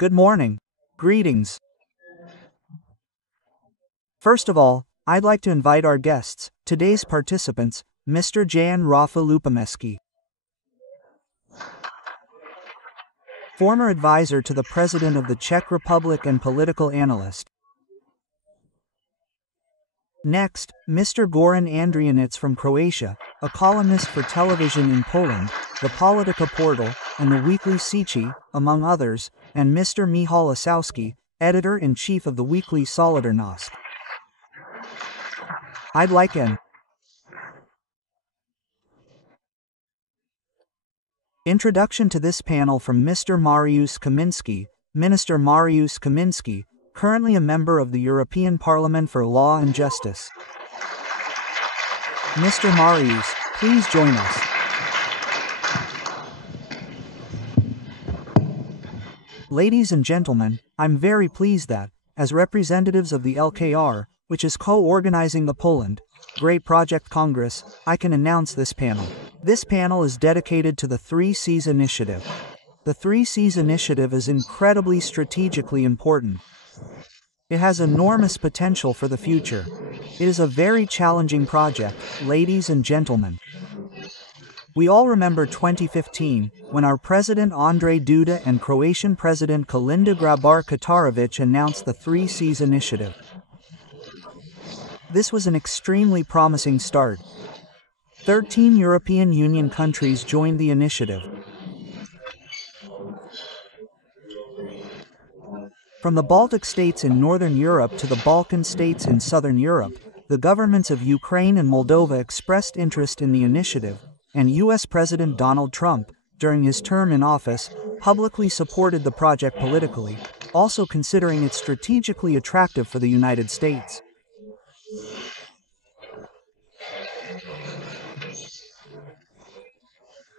Good morning. Greetings. First of all, I'd like to invite our guests, today's participants, Mr. Jan Rafa Lupoměský, former advisor to the President of the Czech Republic and political analyst. Next, Mr. Goran Andrijanić from Croatia, a columnist for television in Poland, the Politika portal, and the weekly Trzeci, among others, and Mr. Michał Ossowski, editor-in-chief of the weekly Solidarność. I'd like an introduction to this panel from Mr. Mariusz Kamiński, Minister Mariusz Kamiński, currently a member of the European Parliament for Law and Justice. Mr. Mariusz, please join us. Ladies and gentlemen, I'm very pleased that, as representatives of the LKR, which is co-organizing the Poland Great Project Congress, I can announce this panel. This panel is dedicated to the 3Cs initiative. The 3Cs initiative is incredibly strategically important. It has enormous potential for the future. It is a very challenging project, ladies and gentlemen. We all remember 2015, when our President Andrzej Duda and Croatian President Kolinda Grabar-Kitarović announced the 3Cs initiative. This was an extremely promising start. 13 European Union countries joined the initiative. From the Baltic states in Northern Europe to the Balkan states in Southern Europe, the governments of Ukraine and Moldova expressed interest in the initiative, and U.S. President Donald Trump, during his term in office, publicly supported the project politically, also considering it strategically attractive for the United States.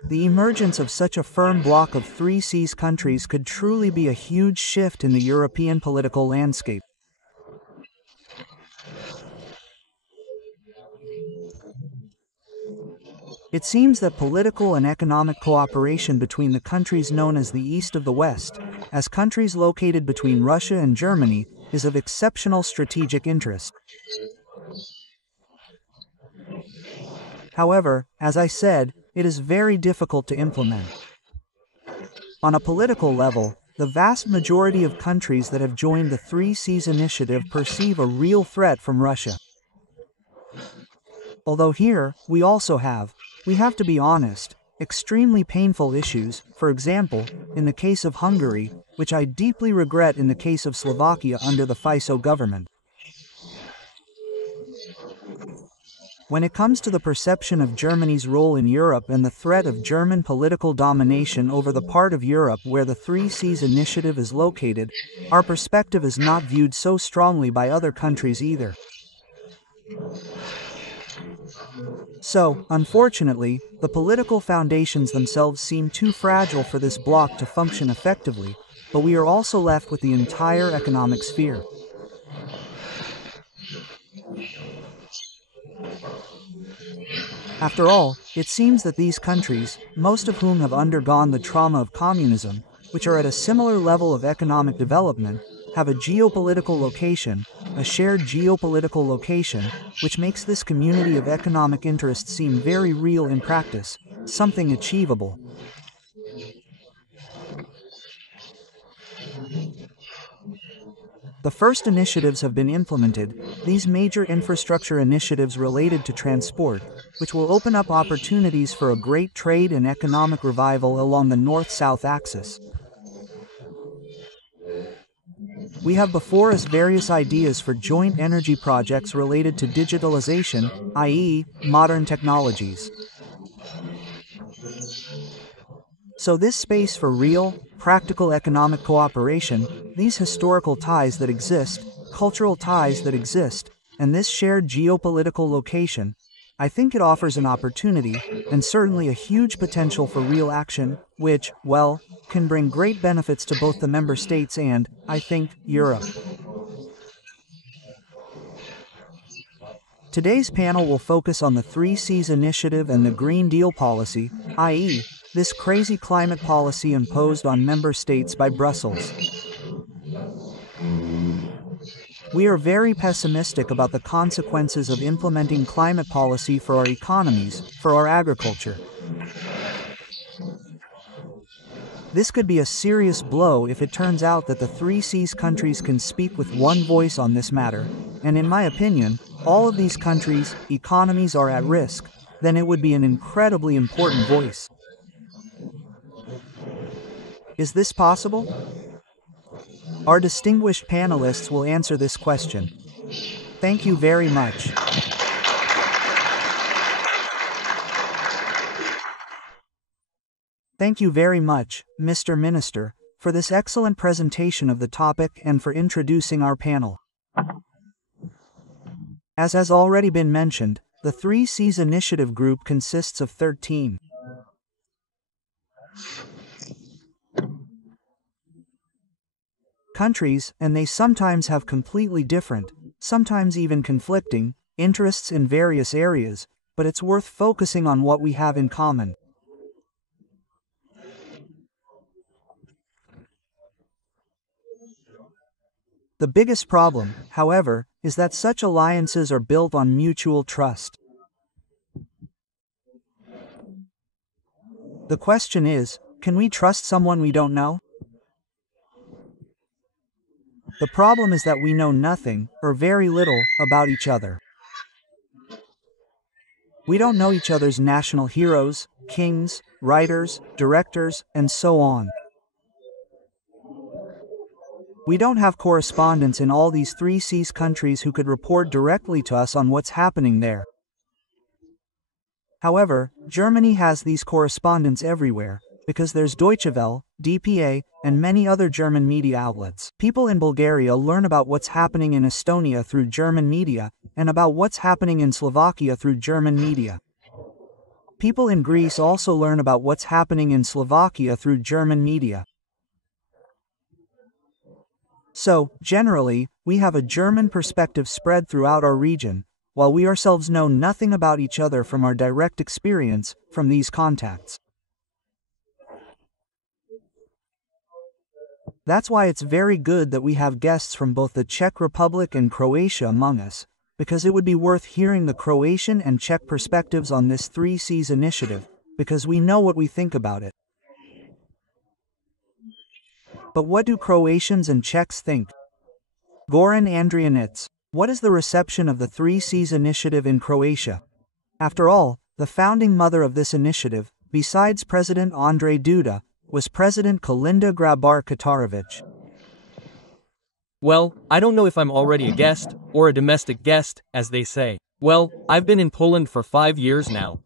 The emergence of such a firm bloc of 3Cs countries could truly be a huge shift in the European political landscape. It seems that political and economic cooperation between the countries known as the East of the West, as countries located between Russia and Germany, is of exceptional strategic interest. However, as I said, it is very difficult to implement. On a political level, the vast majority of countries that have joined the 3Cs initiative perceive a real threat from Russia. Although here, we have to be honest, extremely painful issues, for example, in the case of Hungary, which I deeply regret in the case of Slovakia under the Fico government. When it comes to the perception of Germany's role in Europe and the threat of German political domination over the part of Europe where the 3Cs initiative is located, our perspective is not viewed so strongly by other countries either. So, unfortunately, the political foundations themselves seem too fragile for this bloc to function effectively, but we are also left with the entire economic sphere. After all, it seems that these countries, most of whom have undergone the trauma of communism, which are at a similar level of economic development, have a geopolitical location, a shared geopolitical location, which makes this community of economic interests seem very real in practice, something achievable. The first initiatives have been implemented, these major infrastructure initiatives related to transport, which will open up opportunities for a great trade and economic revival along the north-south axis. We have before us various ideas for joint energy projects related to digitalization, i.e., modern technologies. So this space for real, practical economic cooperation, these historical ties that exist, cultural ties that exist, and this shared geopolitical location, I think it offers an opportunity, and certainly a huge potential for real action, which, well, can bring great benefits to both the member states and, I think, Europe. Today's panel will focus on the 3Cs initiative and the Green Deal policy, i.e., this crazy climate policy imposed on member states by Brussels. We are very pessimistic about the consequences of implementing climate policy for our economies, for our agriculture. This could be a serious blow if it turns out that the 3Cs countries can speak with one voice on this matter, and in my opinion, all of these countries' economies are at risk, then it would be an incredibly important voice. Is this possible? Our distinguished panelists will answer this question. Thank you very much. Thank you very much, Mr. Minister, for this excellent presentation of the topic and for introducing our panel. As has already been mentioned, the 3Cs initiative group consists of 13 countries, and they sometimes have completely different, sometimes even conflicting, interests in various areas, but it's worth focusing on what we have in common. The biggest problem, however, is that such alliances are built on mutual trust. The question is, can we trust someone we don't know? The problem is that we know nothing, or very little, about each other. We don't know each other's national heroes, kings, writers, directors, and so on. We don't have correspondents in all these 3Cs countries who could report directly to us on what's happening there. However, Germany has these correspondents everywhere, because there's Deutsche Welle, DPA, and many other German media outlets. People in Bulgaria learn about what's happening in Estonia through German media, and about what's happening in Slovakia through German media. People in Greece also learn about what's happening in Slovakia through German media. So, generally, we have a German perspective spread throughout our region, while we ourselves know nothing about each other from our direct experience from these contacts. That's why it's very good that we have guests from both the Czech Republic and Croatia among us, because it would be worth hearing the Croatian and Czech perspectives on this 3Cs initiative, because we know what we think about it. But what do Croatians and Czechs think? Goran Andrijanić, what is the reception of the 3Cs initiative in Croatia? After all, the founding mother of this initiative, besides President Andrzej Duda, was President Kolinda Grabar-Kitarović. Well, I don't know if I'm already a guest, or a domestic guest, as they say. Well, I've been in Poland for 5 years now.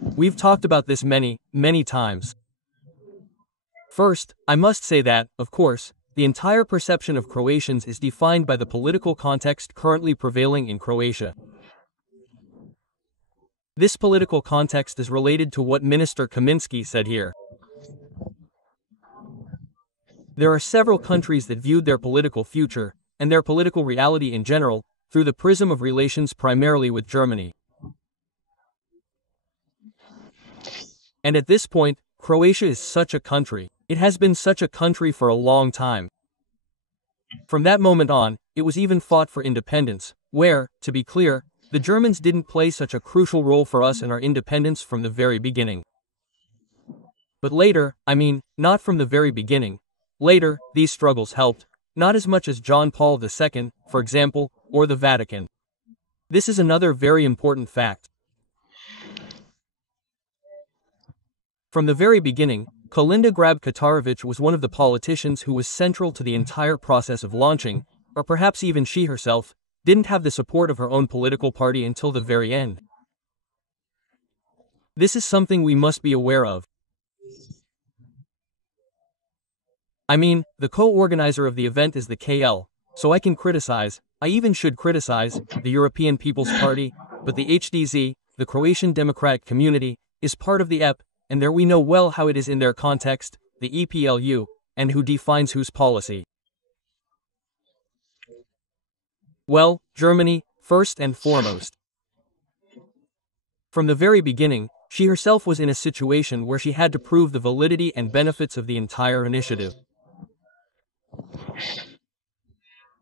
We've talked about this many times. First, I must say that, of course, the entire perception of Croatians is defined by the political context currently prevailing in Croatia. This political context is related to what Minister Kamiński said here. There are several countries that viewed their political future, and their political reality in general, through the prism of relations primarily with Germany. And at this point, Croatia is such a country. It has been such a country for a long time. From that moment on, it was even fought for independence, where, to be clear, the Germans didn't play such a crucial role for us in our independence from the very beginning. But later, I mean, not from the very beginning. Later, these struggles helped, not as much as John Paul II, for example, or the Vatican. This is another very important fact. From the very beginning, Kolinda Grabar-Kitarović was one of the politicians who was central to the entire process of launching, or perhaps even she herself, didn't have the support of her own political party until the very end. This is something we must be aware of. I mean, the co-organizer of the event is the KL, so I can criticize, I even should criticize, the European People's Party, but the HDZ, the Croatian Democratic Community, is part of the EP, and there we know well how it is in their context, the EPLU, and who defines whose policy. Well, Germany, first and foremost. From the very beginning, she herself was in a situation where she had to prove the validity and benefits of the entire initiative.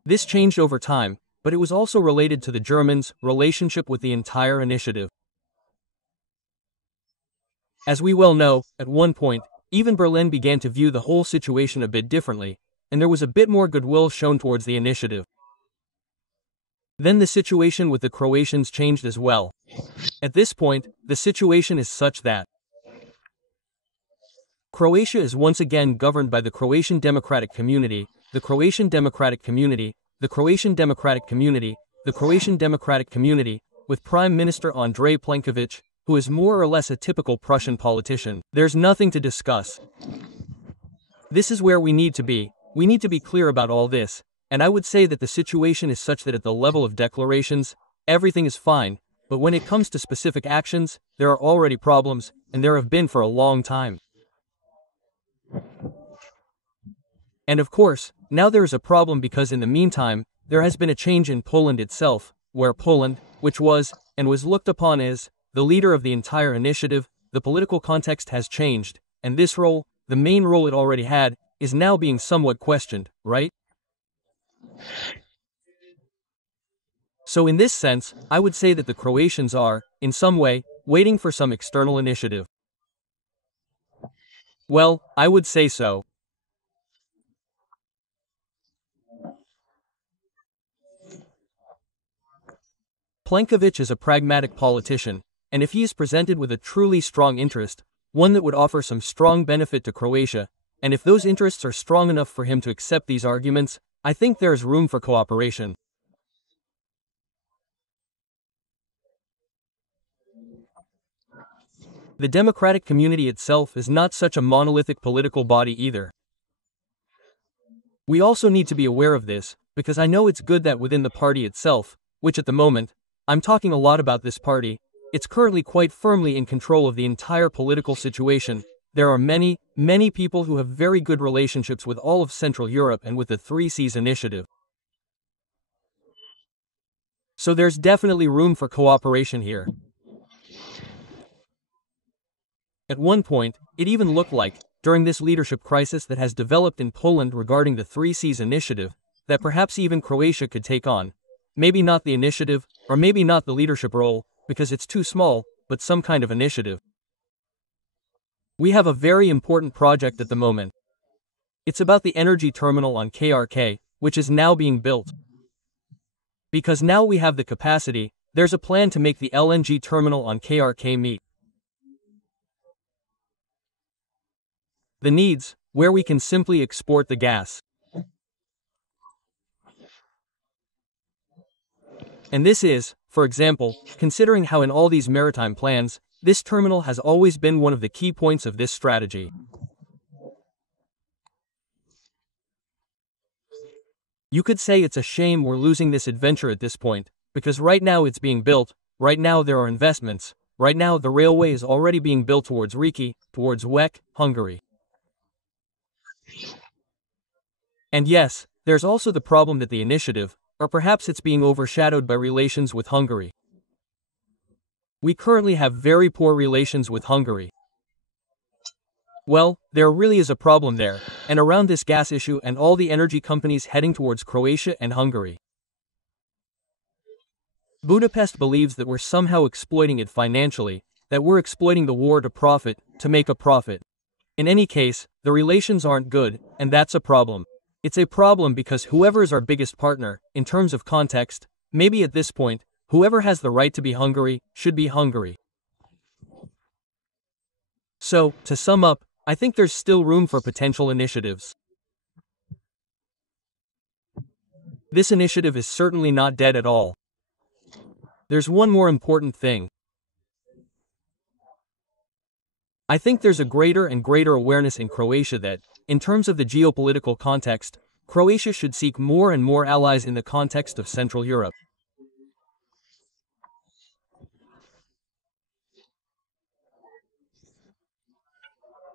This changed over time, but it was also related to the Germans' relationship with the entire initiative. As we well know, at one point, even Berlin began to view the whole situation a bit differently, and there was a bit more goodwill shown towards the initiative. Then the situation with the Croatians changed as well. At this point, the situation is such that Croatia is once again governed by the Croatian Democratic Community, the Croatian Democratic Community, the Croatian Democratic Community, the Croatian Democratic Community, with Prime Minister Andrej Plenković, who is more or less a typical Prussian politician. There's nothing to discuss. This is where we need to be. We need to be clear about all this, and I would say that the situation is such that at the level of declarations, everything is fine, but when it comes to specific actions, there are already problems, and there have been for a long time. And of course, now there is a problem because in the meantime, there has been a change in Poland itself, where Poland, which was, and was looked upon as, the leader of the entire initiative, the political context has changed, and this role, the main role it already had, is now being somewhat questioned, right? So in this sense, I would say that the Croatians are, in some way, waiting for some external initiative. Well, I would say so. Plenković is a pragmatic politician, and if he is presented with a truly strong interest, one that would offer some strong benefit to Croatia, and if those interests are strong enough for him to accept these arguments, I think there is room for cooperation. The democratic community itself is not such a monolithic political body either. We also need to be aware of this, because I know it's good that within the party itself, which at the moment, I'm talking a lot about this party, it's currently quite firmly in control of the entire political situation. There are many, many people who have very good relationships with all of Central Europe and with the 3Cs initiative. So there's definitely room for cooperation here. At one point, it even looked like, during this leadership crisis that has developed in Poland regarding the 3Cs initiative, that perhaps even Croatia could take on, maybe not the initiative, or maybe not the leadership role, because it's too small, but some kind of initiative. We have a very important project at the moment. It's about the energy terminal on KRK, which is now being built. Because now we have the capacity, there's a plan to make the LNG terminal on KRK meet the needs, where we can simply export the gas. And this is, for example, considering how in all these maritime plans, this terminal has always been one of the key points of this strategy. You could say it's a shame we're losing this adventure at this point, because right now it's being built, right now there are investments, right now the railway is already being built towards Riki, towards Łódź, Hungary. And yes, there's also the problem that the initiative, or perhaps it's being overshadowed by relations with Hungary. We currently have very poor relations with Hungary. Well, there really is a problem there, and around this gas issue and all the energy companies heading towards Croatia and Hungary. Budapest believes that we're somehow exploiting it financially, that we're exploiting the war to profit, to make a profit. In any case, the relations aren't good, and that's a problem. It's a problem because whoever is our biggest partner, in terms of context, maybe at this point, whoever has the right to be Hungary, should be Hungary. So, to sum up, I think there's still room for potential initiatives. This initiative is certainly not dead at all. There's one more important thing. I think there's a greater and greater awareness in Croatia that, in terms of the geopolitical context, Croatia should seek more and more allies in the context of Central Europe.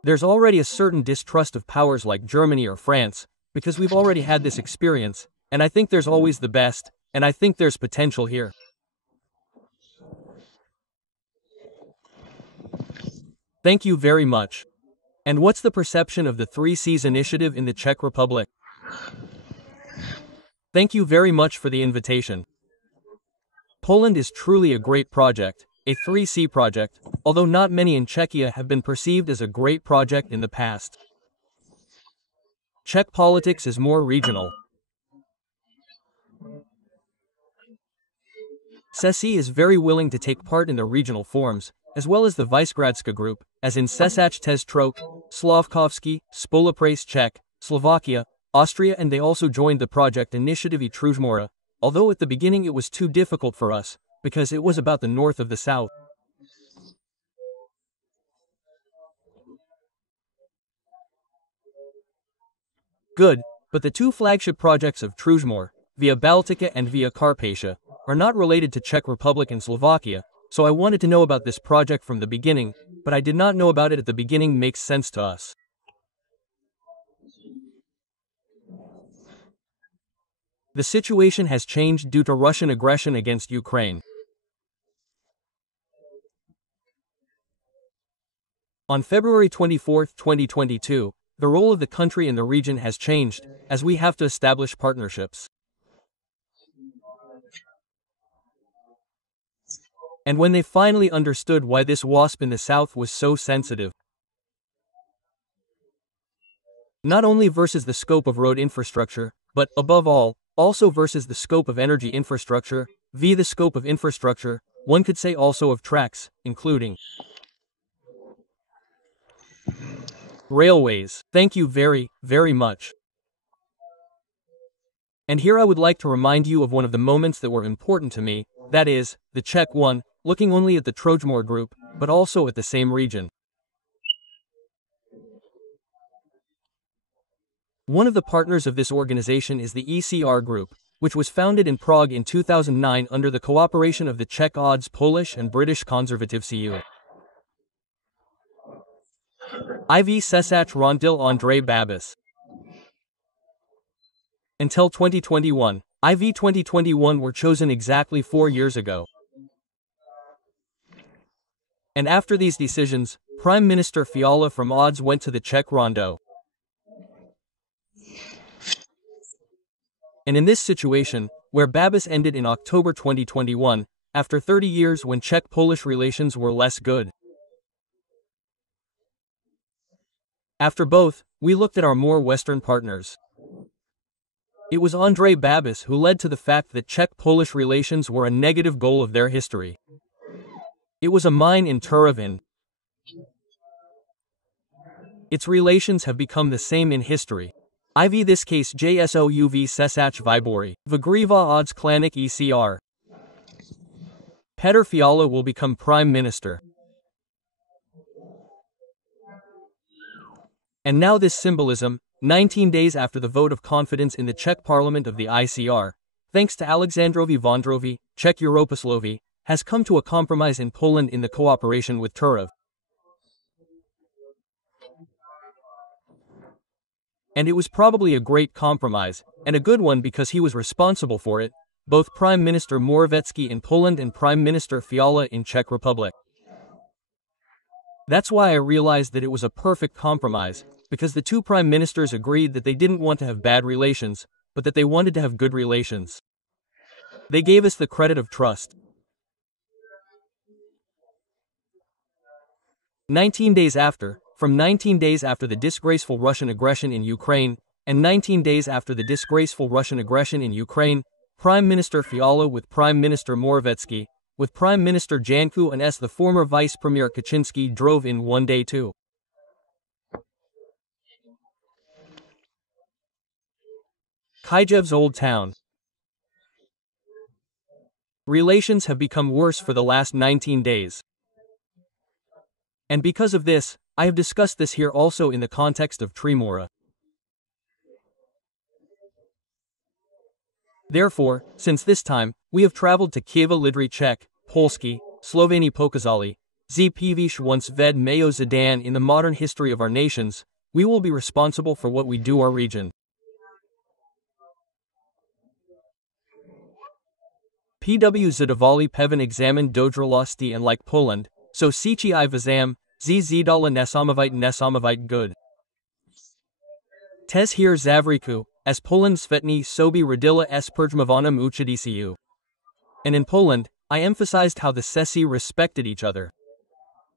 There's already a certain distrust of powers like Germany or France, because we've already had this experience, and I think there's always the best, and I think there's potential here. Thank you very much. And what's the perception of the 3Cs initiative in the Czech Republic? Thank you very much for the invitation. Poland is truly a great project, a 3C project, although not many in Czechia have been perceived as a great project in the past. Czech politics is more regional. Třetí is very willing to take part in the regional forums, as well as the Vyšehradska group, as in Česach Tez Trok, Slavkovsky, Spoluprace Czech, Slovakia, Austria, and they also joined the project Initiative Trójmorze, although at the beginning it was too difficult for us, because it was about the north of the south. Good, but the two flagship projects of Trójmorze, Via Baltica and Via Carpatia, are not related to Czech Republic and Slovakia, so I wanted to know about this project from the beginning, but I did not know about it at the beginning makes sense to us. The situation has changed due to Russian aggression against Ukraine. On February 24, 2022, the role of the country in the region has changed, as we have to establish partnerships. And when they finally understood why this wasp in the south was so sensitive, not only versus the scope of road infrastructure, but, above all, also versus the scope of energy infrastructure, via the scope of infrastructure, one could say also of tracks, including railways. Thank you very, very much. And here I would like to remind you of one of the moments that were important to me, that is, the Czech one, looking only at the Trójmorze group, but also at the same region. One of the partners of this organization is the ECR Group, which was founded in Prague in 2009 under the cooperation of the Czech odds Polish and British Conservative CU. IV Cesach Rondil Andrej Babis. Until 2021, IV 2021 were chosen exactly 4 years ago. And after these decisions, Prime Minister Fiala from odds went to the Czech Rondo. And in this situation, where Babis ended in October 2021, after 30 years when Czech-Polish relations were less good. After both, we looked at our more Western partners. It was Andrej Babis who led to the fact that Czech-Polish relations were a negative goal of their history. It was a mine in Turów. Its relations have become the same in history. IV this case JSOUV Cesach Vybory, Vygryva odds Klanik ECR. Petr Fiala will become Prime Minister. And now this symbolism, 19 days after the vote of confidence in the Czech Parliament of the ICR, thanks to Alexandrovi Vondrovi, Czech Europoslovi, has come to a compromise in Poland in the cooperation with Turów. And it was probably a great compromise, and a good one because he was responsible for it, both Prime Minister Morawiecki in Poland and Prime Minister Fiala in Czech Republic. That's why I realized that it was a perfect compromise, because the two prime ministers agreed that they didn't want to have bad relations, but that they wanted to have good relations. They gave us the credit of trust. 19 days after, from 19 days after the disgraceful Russian aggression in Ukraine, and 19 days after the disgraceful Russian aggression in Ukraine, Prime Minister Fiala with Prime Minister Morawiecki, with Prime Minister Janku and the former Vice Premier Kaczynski drove in one day to Kajev's old town. Relations have become worse for the last 19 days. And because of this, I have discussed this here also in the context of Trójmorze. Therefore, since this time, we have traveled to Kiewa Lidry Czech, Polski, Sloveni Pokazali, ZPVish once ved Mayo Zidane in the modern history of our nations, we will be responsible for what we do our region. PW zadawali pewien examen dojralosti and like Poland, so sici I vazam, zdala nesamowite good. Tez here Zavriku, as Poland Svetni sobie radziła z perjmowanym uchidiciu. And in Poland, I emphasized how the Czesi respected each other.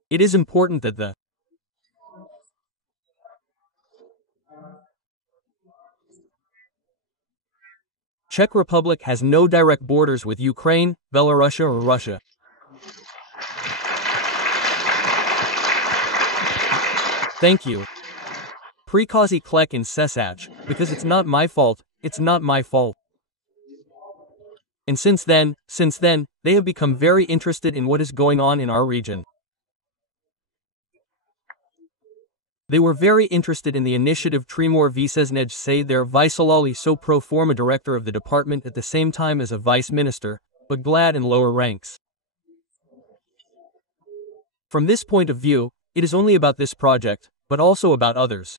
It is important that the Czech Republic has no direct borders with Ukraine, Belarus or Russia. Thank you. Prikazi klek in Sesach, because it's not my fault, it's not my fault. And since then, they have become very interested in what is going on in our region. They were very interested in the initiative Trójmorze Viseznej say they're Visolali so pro forma director of the department at the same time as a vice minister, but glad in lower ranks. From this point of view, it is only about this project, but also about others.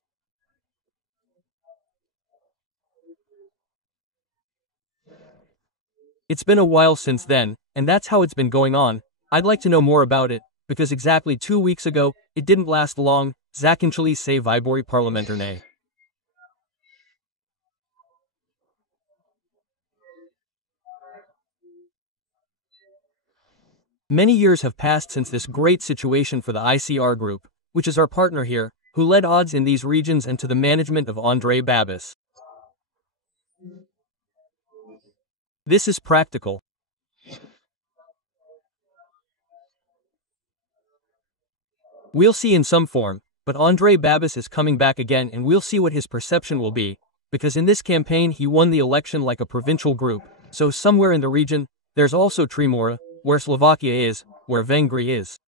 It's been a while since then, and that's how it's been going on. I'd like to know more about it, because exactly 2 weeks ago, it didn't last long, zakończyli se wybory parlamentarne. Many years have passed since this great situation for the ICR Group, which is our partner here, who led odds in these regions and to the management of Andrzej Babis. This is practical. We'll see in some form, but Andrzej Babis is coming back again and we'll see what his perception will be, because in this campaign he won the election like a provincial group, so somewhere in the region, there's also Trójmorze, where Slovakia is, where Vengry is.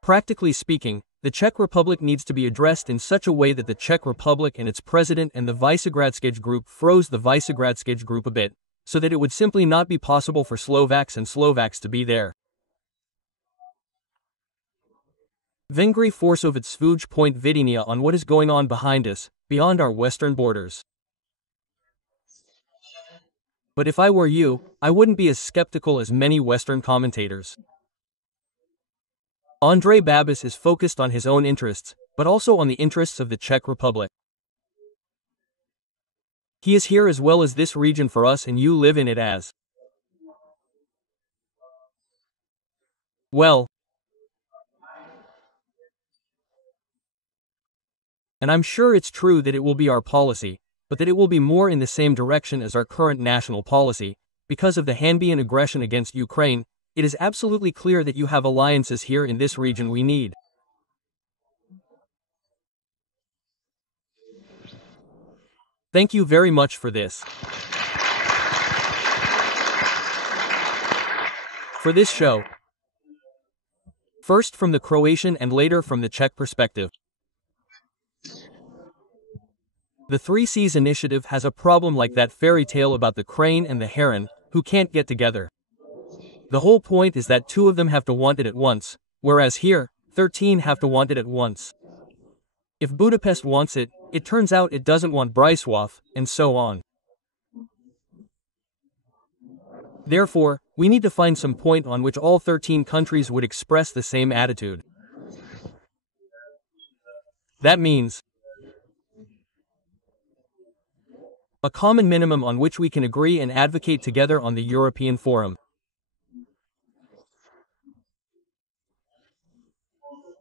Practically speaking, the Czech Republic needs to be addressed in such a way that the Czech Republic and its president and the Visegradskij group froze the Visegradskij group a bit, so that it would simply not be possible for Slovaks and Slovaks to be there. Vengry forsovet svůj point vidění on what is going on behind us, beyond our western borders. But if I were you, I wouldn't be as skeptical as many Western commentators. Andrzej Babis is focused on his own interests, but also on the interests of the Czech Republic. He is here as well as this region for us and you live in it as well. And I'm sure it's true that it will be our policy, but that it will be more in the same direction as our current national policy, because of the Hanbian aggression against Ukraine. It is absolutely clear that you have alliances here in this region we need. Thank you very much for this. For this show. First from the Croatian and later from the Czech perspective. The Three Seas initiative has a problem like that fairy tale about the crane and the heron, who can't get together. The whole point is that 2 of them have to want it at once, whereas here, 13 have to want it at once. If Budapest wants it, it turns out it doesn't want Brysław, and so on. Therefore, we need to find some point on which all 13 countries would express the same attitude. That means a common minimum on which we can agree and advocate together on the European Forum.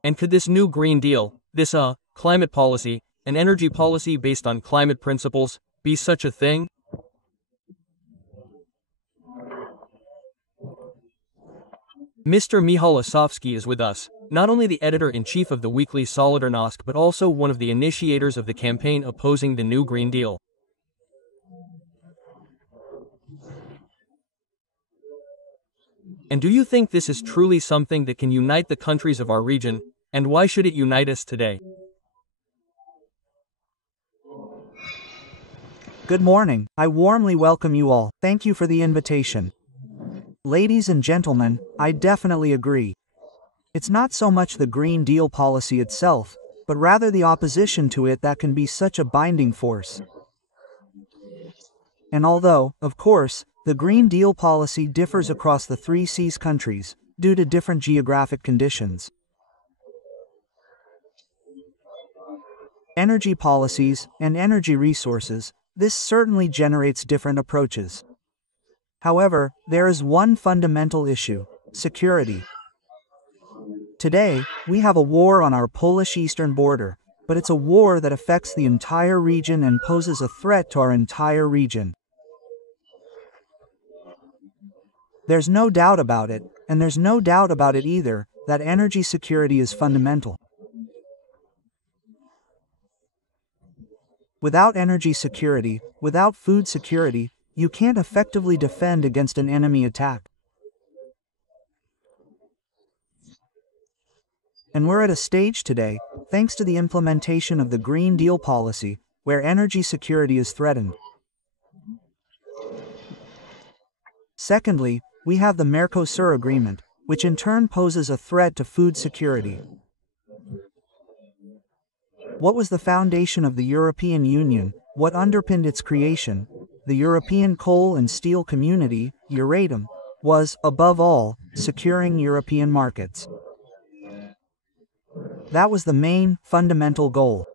And could this new Green Deal, this climate policy, an energy policy based on climate principles, be such a thing? Mr. Michał Ossowski is with us, not only the editor-in-chief of the weekly Solidarność but also one of the initiators of the campaign opposing the new Green Deal. And do you think this is truly something that can unite the countries of our region, and why should it unite us today? Good morning, I warmly welcome you all, thank you for the invitation. Ladies and gentlemen, I definitely agree. It's not so much the Green Deal policy itself, but rather the opposition to it that can be such a binding force. And although, of course, the Green Deal policy differs across the Three Seas countries, due to different geographic conditions, energy policies, and energy resources, this certainly generates different approaches. However, there is one fundamental issue: security. Today, we have a war on our Polish eastern border, but it's a war that affects the entire region and poses a threat to our entire region. There's no doubt about it, and there's no doubt about it either, that energy security is fundamental. Without energy security, without food security, you can't effectively defend against an enemy attack. And we're at a stage today, thanks to the implementation of the Green Deal policy, where energy security is threatened. Secondly, we have the Mercosur agreement, which in turn poses a threat to food security. What was the foundation of the European Union? What underpinned its creation? The European Coal and Steel Community, Euratom, was, above all, securing European markets. That was the main, fundamental goal.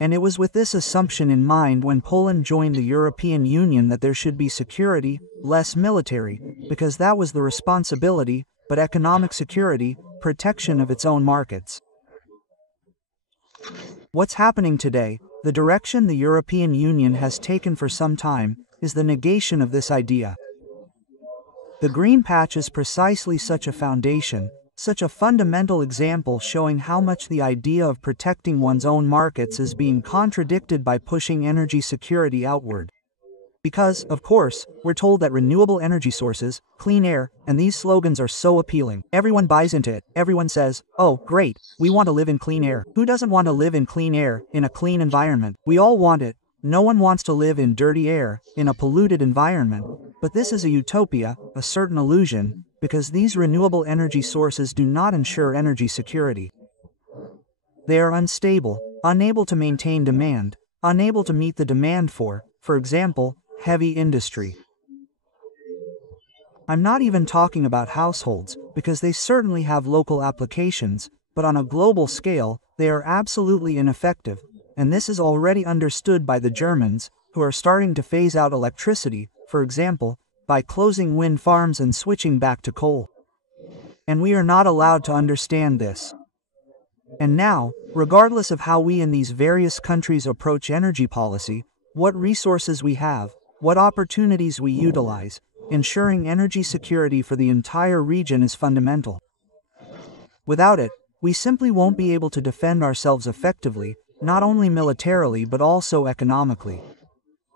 And it was with this assumption in mind when Poland joined the European Union that there should be security, less military, because that was the responsibility, but economic security, protection of its own markets. What's happening today, the direction the European Union has taken for some time, is the negation of this idea. The Green Patch is precisely such a foundation, such a fundamental example showing how much the idea of protecting one's own markets is being contradicted by pushing energy security outward. Because, of course, we're told that renewable energy sources, clean air, and these slogans are so appealing. Everyone buys into it. Everyone says, oh, great, we want to live in clean air. Who doesn't want to live in clean air, in a clean environment? We all want it. No one wants to live in dirty air, in a polluted environment. But this is a utopia, a certain illusion, because these renewable energy sources do not ensure energy security. They are unstable, unable to maintain demand, unable to meet the demand for example, heavy industry. I'm not even talking about households, because they certainly have local applications, but on a global scale, they are absolutely ineffective, and this is already understood by the Germans, who are starting to phase out electricity, for example, by closing wind farms and switching back to coal. And we are not allowed to understand this. And now, regardless of how we in these various countries approach energy policy, what resources we have, what opportunities we utilize, ensuring energy security for the entire region is fundamental. Without it, we simply won't be able to defend ourselves effectively, not only militarily but also economically.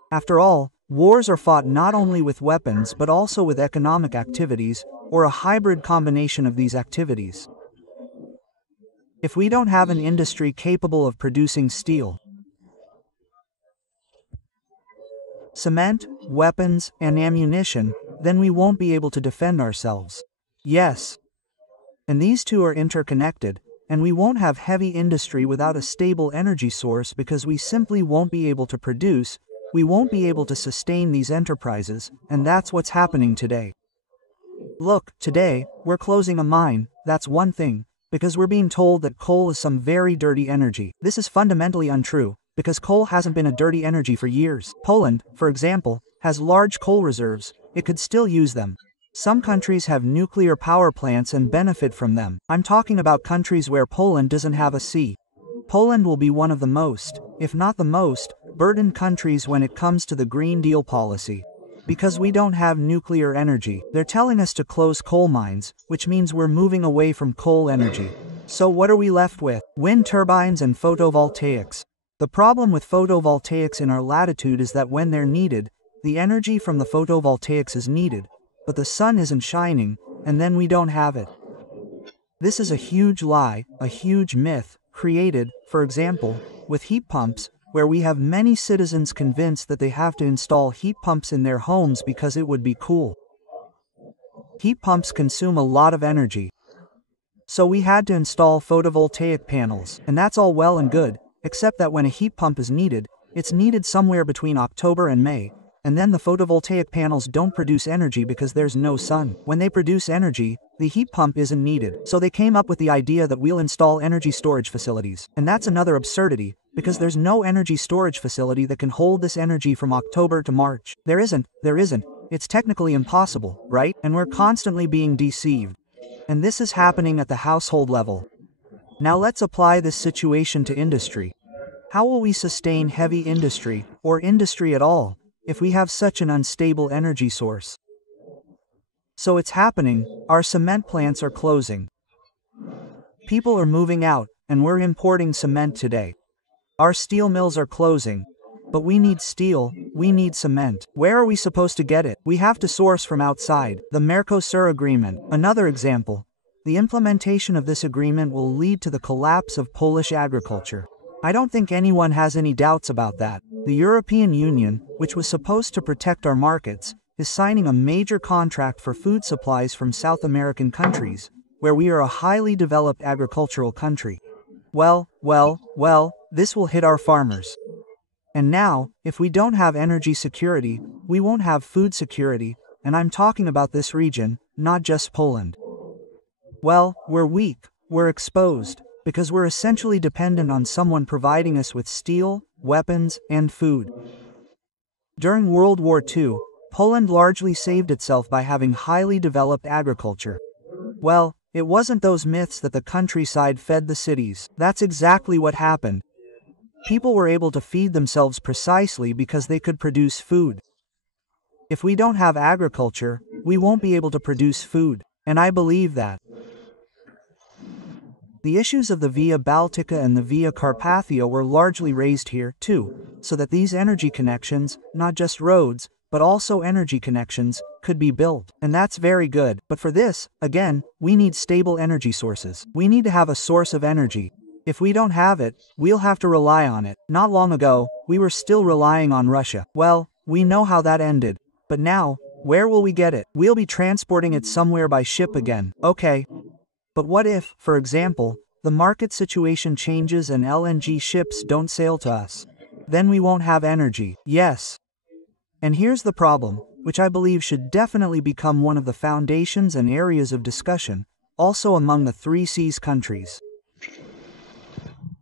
After all, wars are fought not only with weapons but also with economic activities, or a hybrid combination of these activities. If we don't have an industry capable of producing steel, cement, weapons, and ammunition, then we won't be able to defend ourselves. Yes. And these two are interconnected, and we won't have heavy industry without a stable energy source because we simply won't be able to produce, we won't be able to sustain these enterprises, and that's what's happening today. Look, today, we're closing a mine, that's one thing, because we're being told that coal is some very dirty energy. This is fundamentally untrue, because coal hasn't been a dirty energy for years. Poland, for example, has large coal reserves, it could still use them. Some countries have nuclear power plants and benefit from them. I'm talking about countries where Poland doesn't have a sea. Poland will be one of the most, if not the most, burdened countries when it comes to the Green Deal policy. Because we don't have nuclear energy. They're telling us to close coal mines, which means we're moving away from coal energy. So what are we left with? Wind turbines and photovoltaics. The problem with photovoltaics in our latitude is that when they're needed, the energy from the photovoltaics is needed, but the sun isn't shining, and then we don't have it. This is a huge lie, a huge myth, created, for example, with heat pumps, where we have many citizens convinced that they have to install heat pumps in their homes because it would be cool. Heat pumps consume a lot of energy. So we had to install photovoltaic panels, and that's all well and good, except that when a heat pump is needed, it's needed somewhere between October and May, And then the photovoltaic panels don't produce energy because there's no sun. When they produce energy, the heat pump isn't needed. So they came up with the idea that we'll install energy storage facilities. And that's another absurdity, because there's no energy storage facility that can hold this energy from October to March. There isn't. It's technically impossible, right? And we're constantly being deceived. And this is happening at the household level. Now let's apply this situation to industry. How will we sustain heavy industry, or industry at all, if we have such an unstable energy source? So it's happening, our cement plants are closing. People are moving out, and we're importing cement today. Our steel mills are closing. But we need steel, we need cement. Where are we supposed to get it? We have to source from outside. The Mercosur agreement, another example. The implementation of this agreement will lead to the collapse of Polish agriculture. I don't think anyone has any doubts about that. The European Union, which was supposed to protect our markets, is signing a major contract for food supplies from South American countries, where we are a highly developed agricultural country. Well, this will hit our farmers. And now, if we don't have energy security, we won't have food security, and I'm talking about this region, not just Poland. Well, we're weak, we're exposed, because we're essentially dependent on someone providing us with steel, weapons, and food. During World War II, Poland largely saved itself by having highly developed agriculture. Well, it wasn't those myths that the countryside fed the cities. That's exactly what happened. People were able to feed themselves precisely because they could produce food. If we don't have agriculture, we won't be able to produce food, and I believe that. The issues of the Via Baltica and the Via Carpathia were largely raised here, too, so that these energy connections, not just roads, but also energy connections, could be built. And that's very good. But for this, again, we need stable energy sources. We need to have a source of energy. If we don't have it, we'll have to rely on it. Not long ago, we were still relying on Russia. Well, we know how that ended. But now, where will we get it? We'll be transporting it somewhere by ship again. Okay. But what if, for example, the market situation changes and LNG ships don't sail to us? Then we won't have energy. Yes. And here's the problem, which I believe should definitely become one of the foundations and areas of discussion, also among the 3 Seas countries.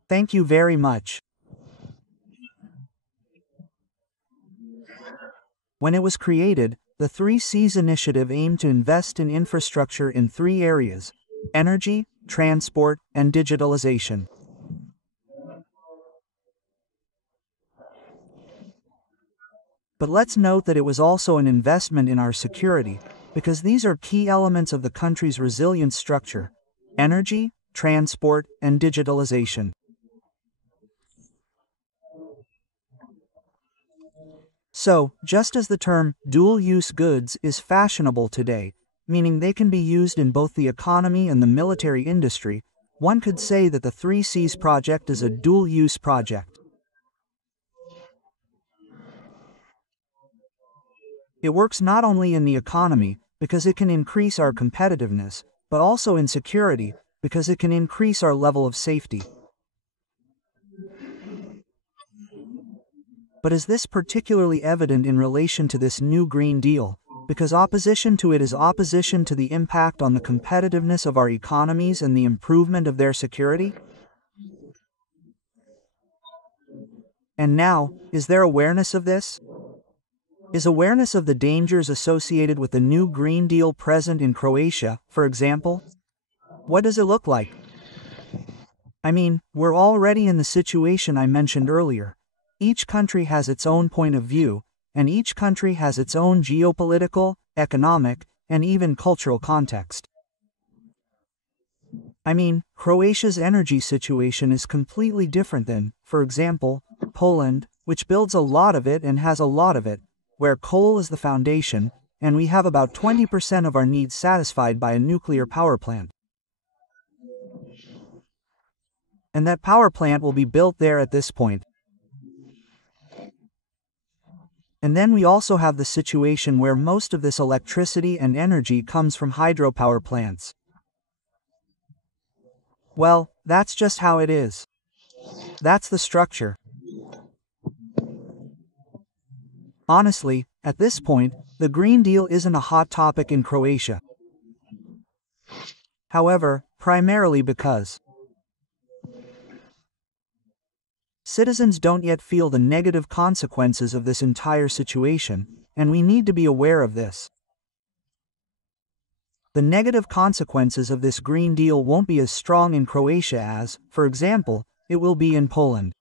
Thank you very much. When it was created, the 3 Seas initiative aimed to invest in infrastructure in 3 areas: energy, transport, and digitalization. But let's note that it was also an investment in our security, because these are key elements of the country's resilience structure: energy, transport, and digitalization. So, just as the term dual-use goods is fashionable today, meaning they can be used in both the economy and the military industry, one could say that the 3 Seas project is a dual-use project. It works not only in the economy, because it can increase our competitiveness, but also in security, because it can increase our level of safety. But is this particularly evident in relation to this new Green Deal? Because opposition to it is opposition to the impact on the competitiveness of our economies and the improvement of their security? And now, is there awareness of this? Is awareness of the dangers associated with the new Green Deal present in Croatia, for example? What does it look like? I mean, we're already in the situation I mentioned earlier. Each country has its own point of view, and each country has its own geopolitical, economic, and even cultural context. I mean, Croatia's energy situation is completely different than, for example, Poland, which builds a lot of it and has a lot of it, where coal is the foundation, and we have about 20% of our needs satisfied by a nuclear power plant. And that power plant will be built there at this point. And then we also have the situation where most of this electricity and energy comes from hydropower plants. Well, that's just how it is. That's the structure. Honestly, At this point, the Green Deal isn't a hot topic in Croatia. However, primarily because citizens don't yet feel the negative consequences of this entire situation, and we need to be aware of this. The negative consequences of this Green Deal won't be as strong in Croatia as, for example, it will be in Poland.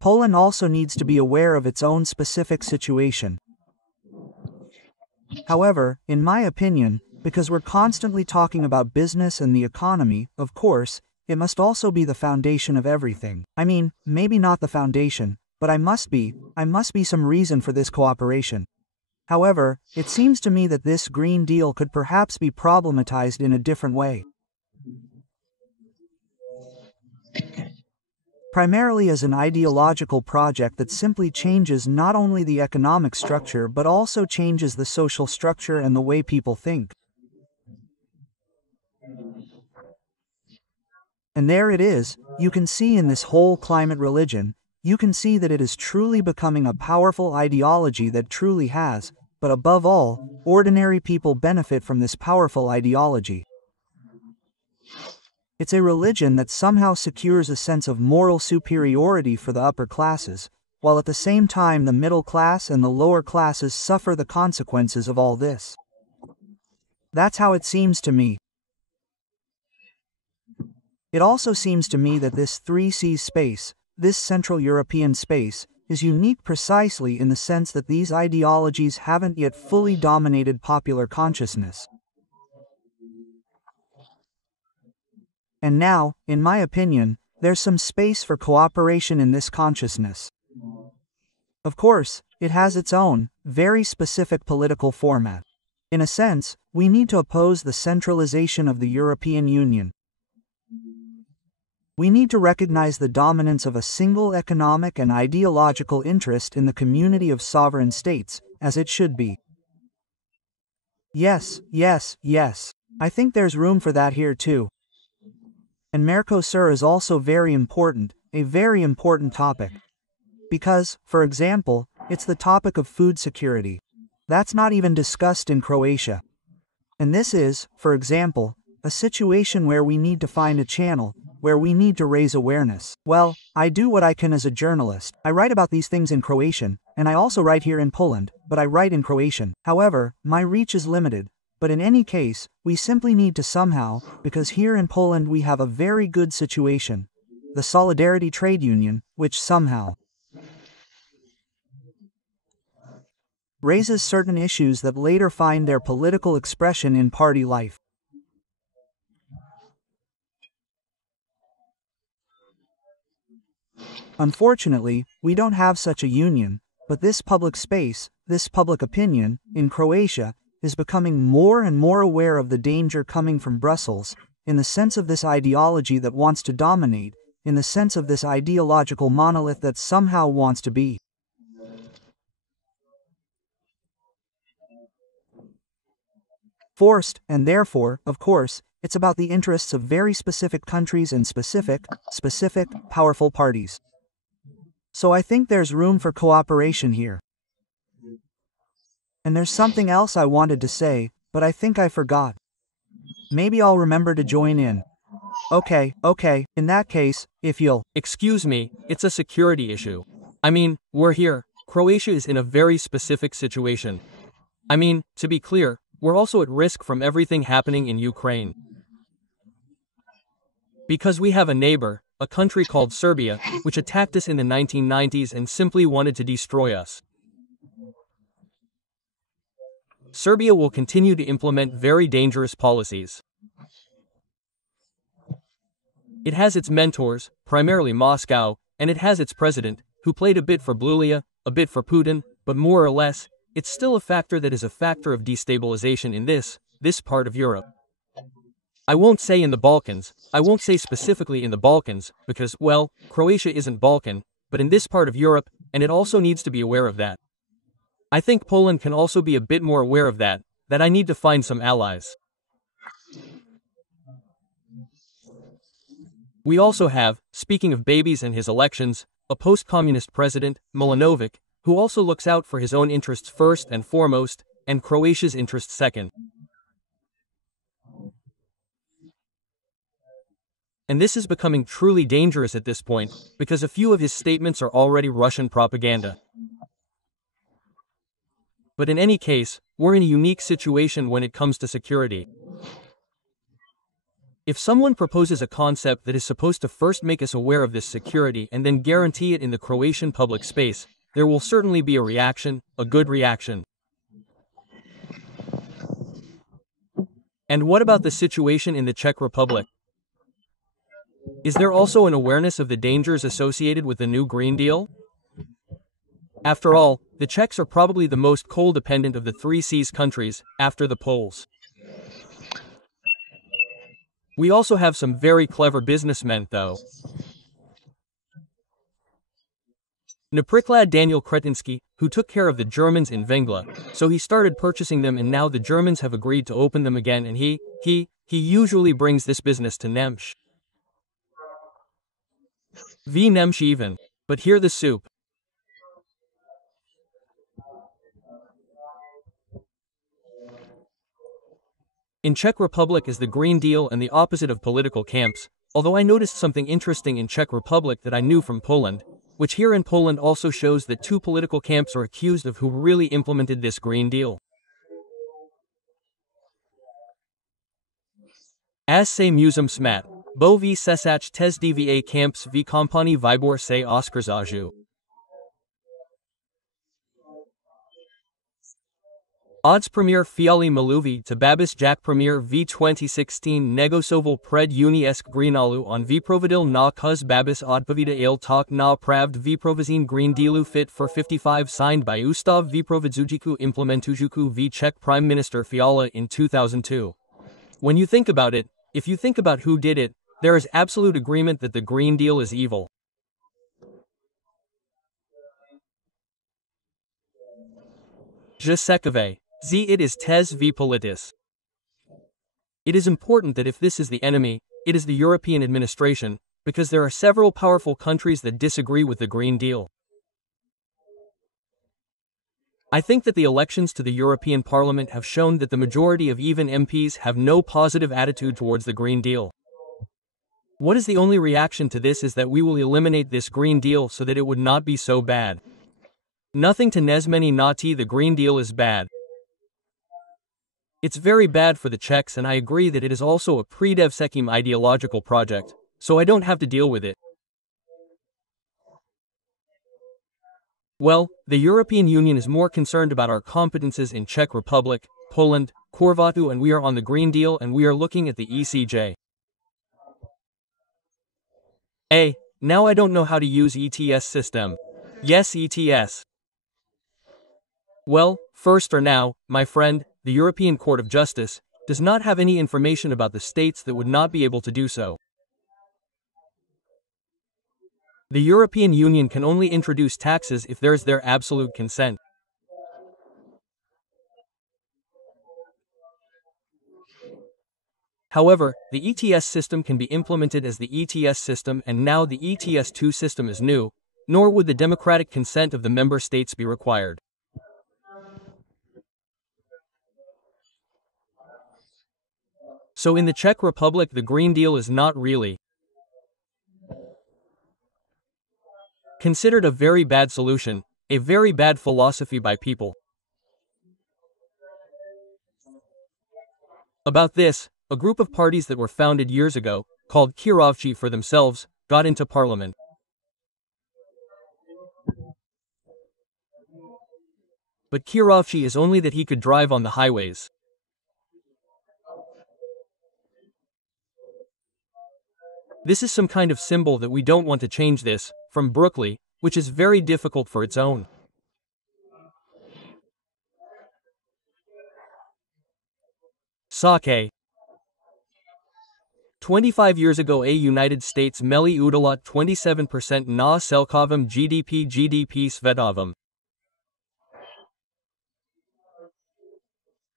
Poland also needs to be aware of its own specific situation. However, in my opinion, because we're constantly talking about business and the economy, of course, it must also be the foundation of everything. I mean, maybe not the foundation, but I must be some reason for this cooperation. However, it seems to me that this Green Deal could perhaps be problematized in a different way. Primarily as an ideological project that simply changes not only the economic structure but also changes the social structure and the way people think. And there it is, you can see in this whole climate religion, you can see that it is truly becoming a powerful ideology that truly has, but above all, ordinary people benefit from this powerful ideology. It's a religion that somehow secures a sense of moral superiority for the upper classes, while at the same time the middle class and the lower classes suffer the consequences of all this. That's how it seems to me. It also seems to me that this 3C space, this Central European space, is unique precisely in the sense that these ideologies haven't yet fully dominated popular consciousness. And now, in my opinion, there's some space for cooperation in this consciousness. Of course, it has its own, very specific political format. In a sense, we need to oppose the centralization of the European Union. We need to recognize the dominance of a single economic and ideological interest in the community of sovereign states, as it should be. Yes. I think there's room for that here too. And Mercosur is also very important, a very important topic. Because, for example, it's the topic of food security. That's not even discussed in Croatia. And this is, for example, a situation where we need to find a channel, where we need to raise awareness. Well, I do what I can as a journalist. I write about these things in Croatian, and I also write here in Poland, but I write in Croatian. However, my reach is limited. But in any case, we simply need to somehow, because here in Poland we have a very good situation, the Solidarity trade union, which somehow raises certain issues that later find their political expression in party life. Unfortunately, we don't have such a union, but this public space, this public opinion, in Croatia, is becoming more and more aware of the danger coming from Brussels, in the sense of this ideology that wants to dominate, in the sense of this ideological monolith that somehow wants to be forced, and therefore, of course, it's about the interests of very specific countries and specific, powerful parties. So I think there's room for cooperation here. And there's something else I wanted to say, but I think I forgot. Maybe I'll remember to join in. Okay, in that case, if you'll... Excuse me, it's a security issue. I mean, we're here. Croatia is in a very specific situation. I mean, to be clear, we're also at risk from everything happening in Ukraine. Because we have a neighbor, a country called Serbia, which attacked us in the 1990s and simply wanted to destroy us. Serbia will continue to implement very dangerous policies. It has its mentors, primarily Moscow, and it has its president, who played a bit for Blulia, a bit for Putin, but more or less, it's still a factor that is a factor of destabilization in this part of Europe. I won't say in the Balkans, I won't say specifically in the Balkans, because, well, Croatia isn't Balkan, but in this part of Europe, and it also needs to be aware of that. I think Poland can also be a bit more aware of that I need to find some allies. We also have, speaking of babies and his elections, a post-communist president, Milanovic, who also looks out for his own interests first and foremost, and Croatia's interests second. And this is becoming truly dangerous at this point, because a few of his statements are already Russian propaganda. But in any case, we're in a unique situation when it comes to security. If someone proposes a concept that is supposed to first make us aware of this security and then guarantee it in the Croatian public space, there will certainly be a reaction, a good reaction. And what about the situation in the Czech Republic? Is there also an awareness of the dangers associated with the new Green Deal? After all, the Czechs are probably the most coal-dependent of the 3 Cs countries, after the Poles. We also have some very clever businessmen, though. Například Daniel Kretinsky, who took care of the Germans in Vengla, so he started purchasing them and now the Germans have agreed to open them again and he usually brings this business to Nemš. V Nemš even. But hear the soup. In Czech Republic is the Green Deal and the opposite of political camps, although I noticed something interesting in Czech Republic that I knew from Poland, which here in Poland also shows that 2 political camps are accused of who really implemented this Green Deal. As se musím smát, bo ví sesach tes dva camps v kompani vybor se oskarzážu. Odds Premier Fiali Maluvi to Babis Jack Premier v 2016 negosoval pred Uniesk Greenalu on Vyprovodil na Kuz Babis Odpovida il tak na Pravd Vyprovizin Green Dealu fit for 55 signed by Ustav Vyprovodzujiku Implementujuku v Czech Prime Minister Fiala in 2002. When you think about it, if you think about who did it, there is absolute agreement that the Green Deal is evil. Je sekave. It is tes v politis. It is important that if this is the enemy, it is the European administration, because there are several powerful countries that disagree with the Green Deal. I think that the elections to the European Parliament have shown that the majority of even MPs have no positive attitude towards the Green Deal. What is the only reaction to this is that we will eliminate this Green Deal so that it would not be so bad. Nothing to nezmeni nati, the Green Deal is bad. It's very bad for the Czechs and I agree that it is also a predevsekim ideological project, so I don't have to deal with it. Well, the European Union is more concerned about our competences in Czech Republic, Poland, Chorvatu and we are on the Green Deal and we are looking at the ECJ. Now I don't know how to use ETS system. Yes, ETS. Well, first or now, my friend, the European Court of Justice does not have any information about the states that would not be able to do so. The European Union can only introduce taxes if there is their absolute consent. However, the ETS system can be implemented as the ETS system and now the ETS2 system is new, nor would the democratic consent of the member states be required. So in the Czech Republic the Green Deal is not really considered a very bad solution, a very bad philosophy by people. About this, a group of parties that were founded years ago, called Kirovci for themselves, got into parliament. But Kirovci is only that he could drive on the highways. This is some kind of symbol that we don't want to change this, from Brooklyn, which is very difficult for its own. Sake. 25 years ago a United States meli udalot 27% na celkovém GDP svetovom.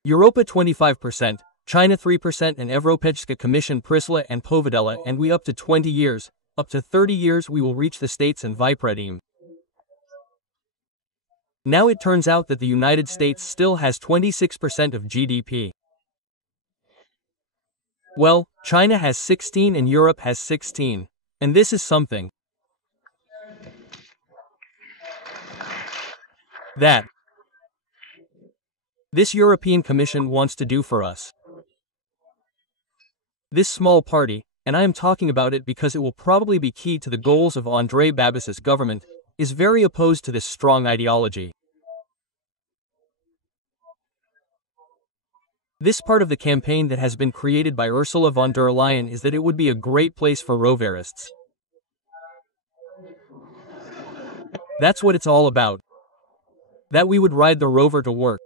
Europa 25%, China 3% and Evropská Commission Prisla and Povedala and we up to 20 years, up to 30 years we will reach the states and Vypredim. Now it turns out that the United States still has 26% of GDP. Well, China has 16 and Europe has 16. And this is something that this European Commission wants to do for us. This small party, and I am talking about it because it will probably be key to the goals of Andrej Babis's government, is very opposed to this strong ideology. This part of the campaign that has been created by Ursula von der Leyen is that it would be a great place for roverists. That's what it's all about. That we would ride the rover to work.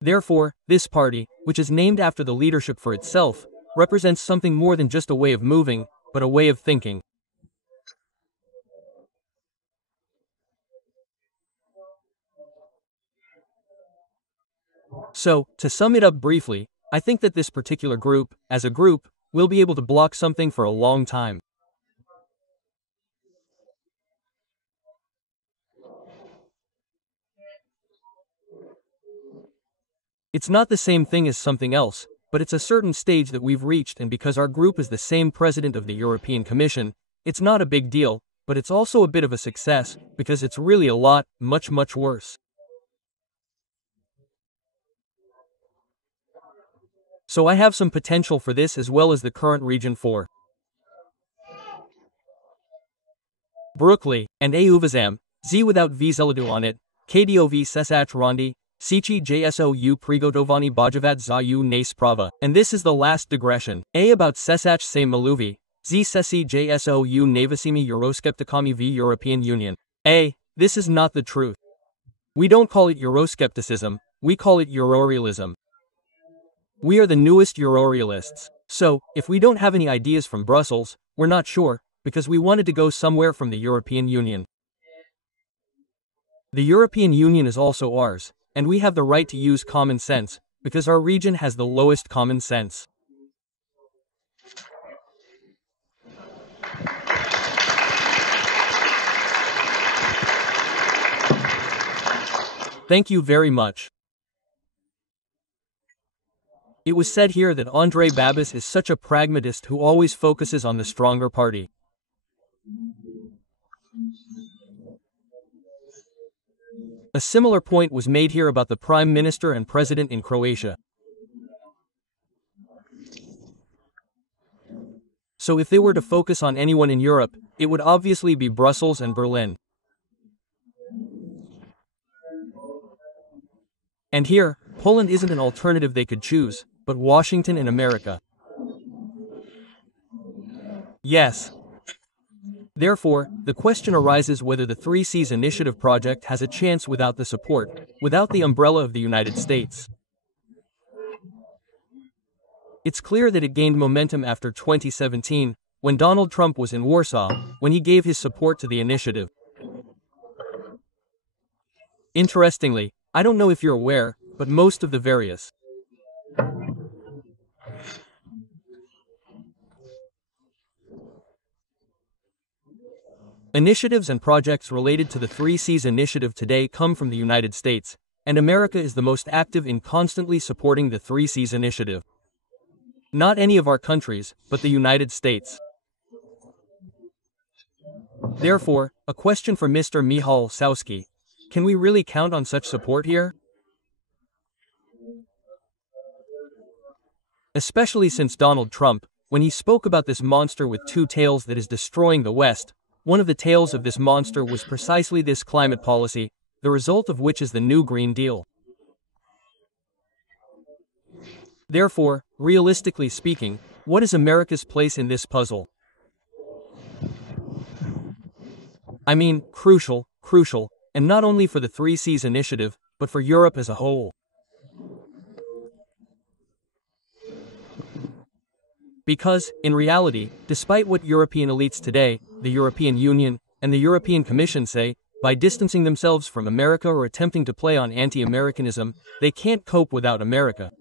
Therefore, this party, which is named after the leadership for itself, represents something more than just a way of moving, but a way of thinking. So, to sum it up briefly, I think that this particular group, as a group, will be able to block something for a long time. It's not the same thing as something else, but it's a certain stage that we've reached, and because our group is the same president of the European Commission, it's not a big deal, but it's also a bit of a success, because it's really a lot, much worse. So I have some potential for this as well as the current region for Brooklyn, and Uwazam, Z without V Zeladu on it, KDOV Sesach Rondi, Sichi JSOU Prigotovani Bajavat Zayu Ne Sprava. And this is the last digression. A about Sesach Se Maluvi, Z Sesi JSOU Navasimi Euroscepticami v European Union. A. This is not the truth. We don't call it Euroscepticism, we call it Eurorealism. We are the newest Eurorealists. So, if we don't have any ideas from Brussels, we're not sure, because we wanted to go somewhere from the European Union. The European Union is also ours, and we have the right to use common sense, because our region has the lowest common sense. Thank you very much. It was said here that Andrej Babis is such a pragmatist who always focuses on the stronger party. A similar point was made here about the Prime Minister and President in Croatia. So if they were to focus on anyone in Europe, it would obviously be Brussels and Berlin. And here, Poland isn't an alternative they could choose, but Washington and America. Yes. Therefore, the question arises whether the Three Seas Initiative project has a chance without the support, without the umbrella of the United States. It's clear that it gained momentum after 2017, when Donald Trump was in Warsaw, when he gave his support to the initiative. Interestingly, I don't know if you're aware, but most of the various initiatives and projects related to the Three Seas Initiative today come from the United States, and America is the most active in constantly supporting the Three Seas Initiative. Not any of our countries, but the United States. Therefore, a question for Mr. Michał Ossowski: can we really count on such support here? Especially since Donald Trump, when he spoke about this monster with two tails that is destroying the West, one of the tails of this monster was precisely this climate policy, the result of which is the new Green Deal. Therefore, realistically speaking, what is America's place in this puzzle? I mean, crucial, and not only for the Three Seas Initiative, but for Europe as a whole. Because, in reality, despite what European elites today, the European Union, and the European Commission say, by distancing themselves from America or attempting to play on anti-Americanism, they can't cope without America.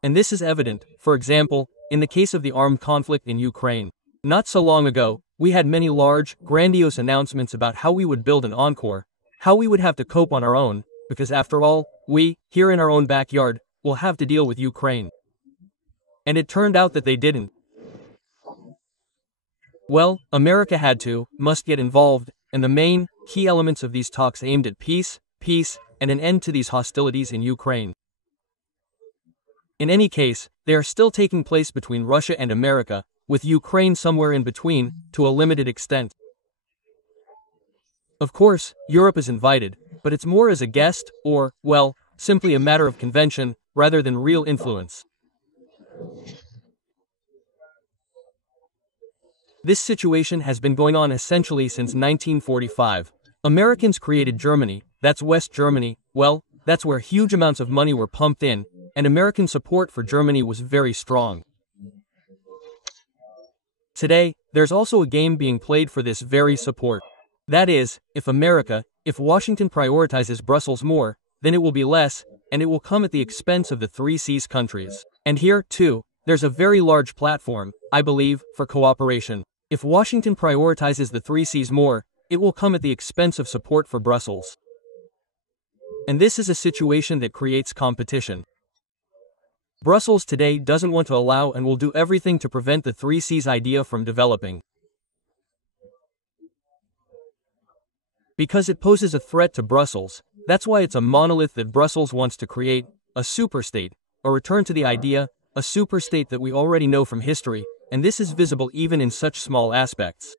And this is evident, for example, in the case of the armed conflict in Ukraine. Not so long ago, we had many large, grandiose announcements about how we would build an encore, how we would have to cope on our own, because after all, we, here in our own backyard, will have to deal with Ukraine. And it turned out that they didn't. Well, America had to, must get involved, and the main, key elements of these talks aimed at peace, and an end to these hostilities in Ukraine. In any case, they are still taking place between Russia and America, with Ukraine somewhere in between, to a limited extent. Of course, Europe is invited, but it's more as a guest, or, well, simply a matter of convention, rather than real influence. This situation has been going on essentially since 1945. Americans created Germany, that's West Germany, well, that's where huge amounts of money were pumped in, and American support for Germany was very strong. Today, there's also a game being played for this very support. That is, if Washington prioritizes Brussels more, then it will be less, and it will come at the expense of the 3 Cs countries. And here, too, there's a very large platform, I believe, for cooperation. If Washington prioritizes the 3 Cs more, it will come at the expense of support for Brussels. And this is a situation that creates competition. Brussels today doesn't want to allow and will do everything to prevent the 3 Cs idea from developing. Because it poses a threat to Brussels, that's why it's a monolith that Brussels wants to create, a superstate, or return to the idea, a superstate that we already know from history, and this is visible even in such small aspects.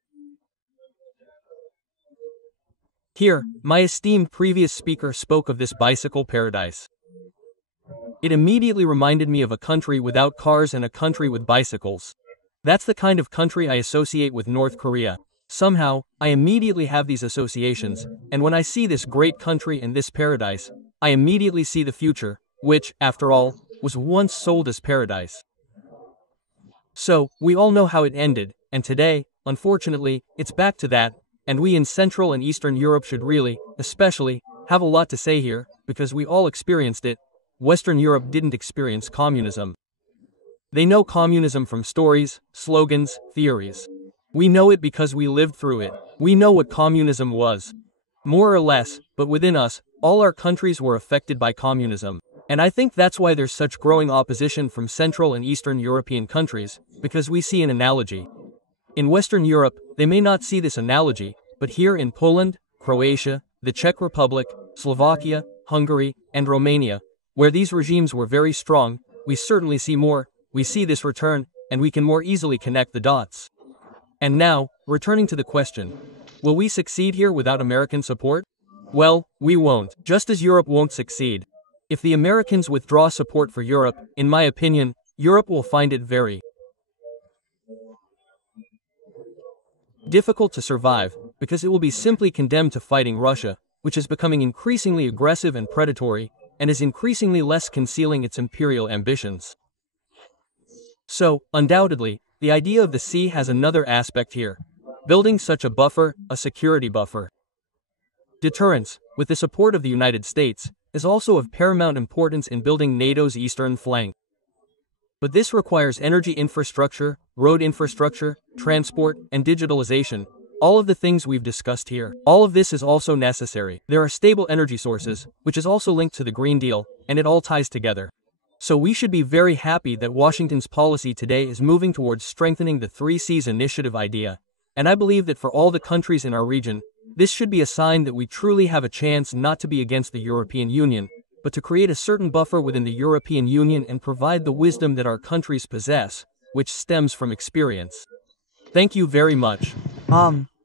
Here, my esteemed previous speaker spoke of this bicycle paradise. It immediately reminded me of a country without cars and a country with bicycles. That's the kind of country I associate with North Korea. Somehow, I immediately have these associations, and when I see this great country and this paradise, I immediately see the future, which, after all, was once sold as paradise. So, we all know how it ended, and today, unfortunately, it's back to that, and we in Central and Eastern Europe should really, especially, have a lot to say here, because we all experienced it. Western Europe didn't experience communism. They know communism from stories, slogans, theories. We know it because we lived through it. We know what communism was. More or less, but within us, all our countries were affected by communism. And I think that's why there's such growing opposition from Central and Eastern European countries, because we see an analogy. In Western Europe, they may not see this analogy, but here in Poland, Croatia, the Czech Republic, Slovakia, Hungary, and Romania, where these regimes were very strong, we certainly see more, we see this return, and we can more easily connect the dots. And now, returning to the question, will we succeed here without American support? Well, we won't, just as Europe won't succeed. If the Americans withdraw support for Europe, in my opinion, Europe will find it very difficult to survive, because it will be simply condemned to fighting Russia, which is becoming increasingly aggressive and predatory, and is increasingly less concealing its imperial ambitions. So, undoubtedly, the idea of the sea has another aspect here. Building such a buffer, a security buffer. Deterrence, with the support of the United States, is also of paramount importance in building NATO's eastern flank. But this requires energy infrastructure, road infrastructure, transport, and digitalization, all of the things we've discussed here. All of this is also necessary. There are stable energy sources, which is also linked to the Green Deal, and it all ties together. So we should be very happy that Washington's policy today is moving towards strengthening the 3 Cs initiative idea, and I believe that for all the countries in our region, this should be a sign that we truly have a chance not to be against the European Union, but to create a certain buffer within the European Union and provide the wisdom that our countries possess, which stems from experience. Thank you very much.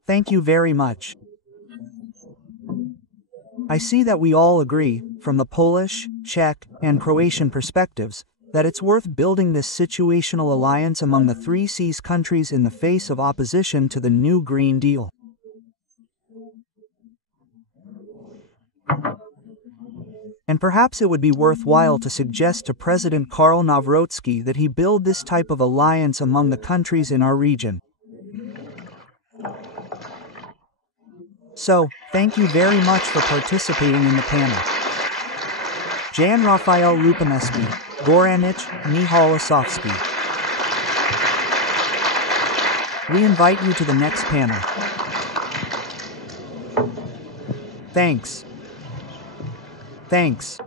Thank you very much. I see that we all agree, from the Polish, Czech, and Croatian perspectives, that it's worth building this situational alliance among the 3 Cs countries in the face of opposition to the new Green Deal. And perhaps it would be worthwhile to suggest to President Karl Nawrocki that he build this type of alliance among the countries in our region. So, thank you very much for participating in the panel. Jan Rafael Lupoměský, Goran Andrijanić, Michał Ossowski. We invite you to the next panel. Thanks. Thanks.